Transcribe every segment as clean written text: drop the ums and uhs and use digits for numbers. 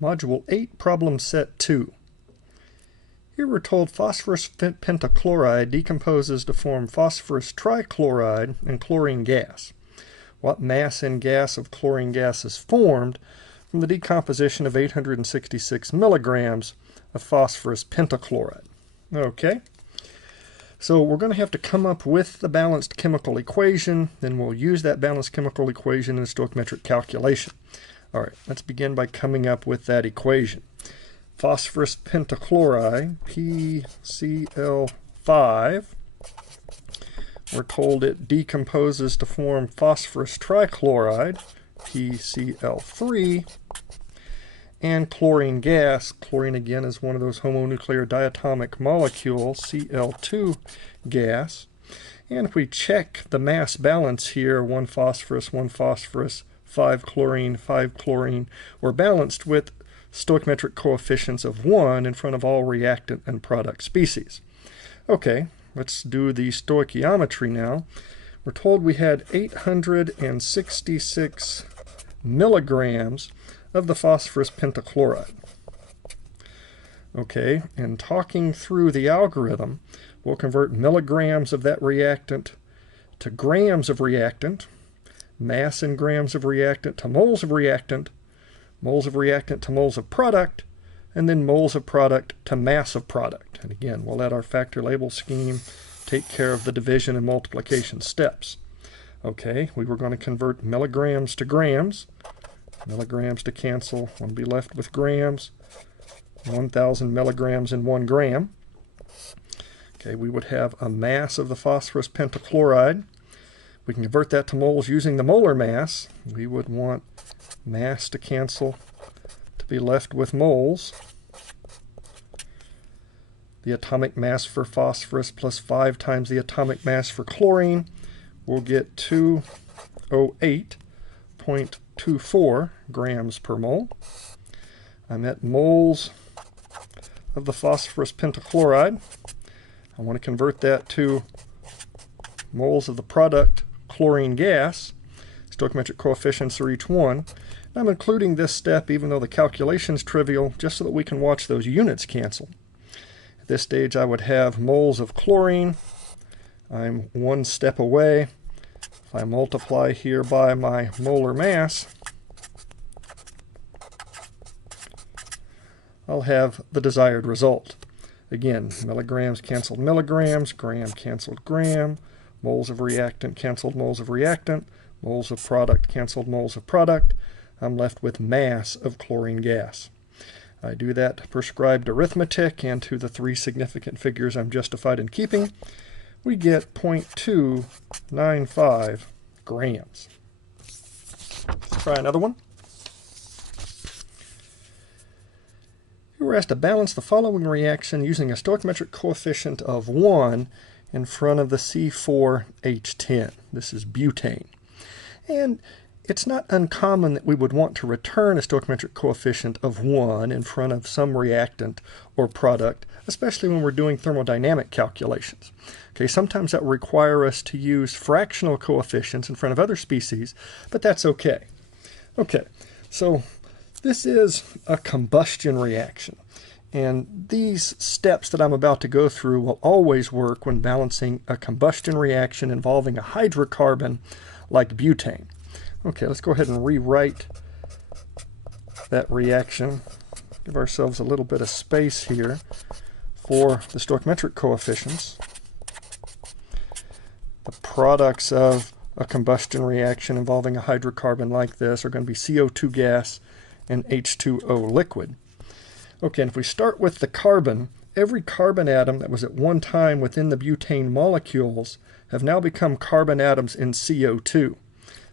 Module 8, Problem Set 2. Here we're told phosphorus pentachloride decomposes to form phosphorus trichloride and chlorine gas. What mass and gas of chlorine gas is formed from the decomposition of 866 milligrams of phosphorus pentachloride? Okay, so we're going to have to come up with the balanced chemical equation, then we'll use that balanced chemical equation in a stoichiometric calculation. All right, let's begin by coming up with that equation. Phosphorus pentachloride, PCl5, we're told it decomposes to form phosphorus trichloride, PCl3, and chlorine gas. Chlorine, again, is one of those homonuclear diatomic molecules, Cl2 gas. And if we check the mass balance here, 1 phosphorus, 5 chlorine, we're balanced with stoichiometric coefficients of 1 in front of all reactant and product species. Okay, let's do the stoichiometry now. We're told we had 866 milligrams of the phosphorus pentachloride. Okay, and talking through the algorithm, we'll convert milligrams of that reactant to grams of reactant, mass in grams of reactant to moles of reactant to moles of product, and then moles of product to mass of product. And again, we'll let our factor label scheme take care of the division and multiplication steps. Okay, we were going to convert milligrams to grams. Milligrams to cancel, we'll be left with grams. 1,000 milligrams in 1 gram. Okay, we would have a mass of the phosphorus pentachloride. We can convert that to moles using the molar mass. We would want mass to cancel to be left with moles. The atomic mass for phosphorus plus 5 times the atomic mass for chlorine, we'll get 208.24 grams per mole. I'm at moles of the phosphorus pentachloride. I want to convert that to moles of the product chlorine gas. Stoichiometric coefficients are each 1. I'm including this step even though the calculation is trivial, just so that we can watch those units cancel. At this stage I would have moles of chlorine. I'm 1 step away. If I multiply here by my molar mass, I'll have the desired result. Again, milligrams canceled milligrams, gram canceled gram, moles of reactant canceled moles of reactant, moles of product canceled moles of product. I'm left with mass of chlorine gas. I do that prescribed arithmetic, and to the 3 significant figures I'm justified in keeping, we get 0.295 grams. Let's try another one. We're asked to balance the following reaction using a stoichiometric coefficient of 1 in front of the C4H10. This is butane. And it's not uncommon that we would want to return a stoichiometric coefficient of 1 in front of some reactant or product, especially when we're doing thermodynamic calculations. Okay, sometimes that will require us to use fractional coefficients in front of other species, but that's okay. Okay, so this is a combustion reaction, and these steps that I'm about to go through will always work when balancing a combustion reaction involving a hydrocarbon like butane. Okay, let's go ahead and rewrite that reaction. Give ourselves a little bit of space here for the stoichiometric coefficients. The products of a combustion reaction involving a hydrocarbon like this are going to be CO2 gas and H2O liquid. Okay, and if we start with the carbon, every carbon atom that was at one time within the butane molecules have now become carbon atoms in CO2.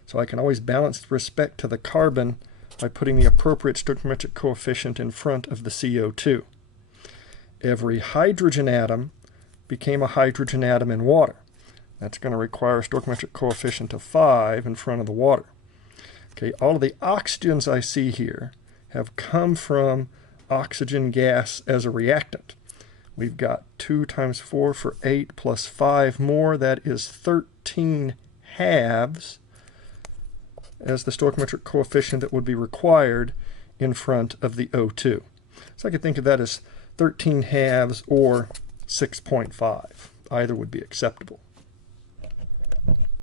So I can always balance with respect to the carbon by putting the appropriate stoichiometric coefficient in front of the CO2. Every hydrogen atom became a hydrogen atom in water. That's going to require a stoichiometric coefficient of 5 in front of the water. Okay, all of the oxygens I see here have come from oxygen gas as a reactant. We've got 2 times 4 for 8 plus 5 more. That is 13 halves as the stoichiometric coefficient that would be required in front of the O2. So I could think of that as 13 halves or 6.5. Either would be acceptable.